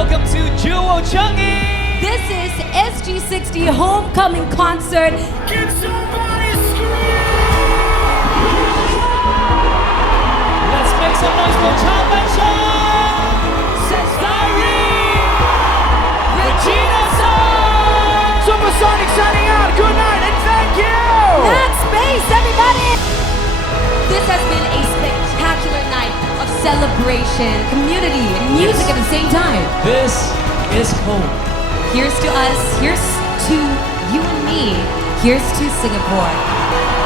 welcome to Jewel Changi. This is SG60 Homecoming Concert. Can somebody scream? Let's make some noise for Sezairi, Regina Song, SuperSonic signing out. Good night and thank you. MADDSpace, everybody. This has been a spectacular night of celebration, community, and music at the same time. This is home. Here's to us, here's to you and me, here's to Singapore.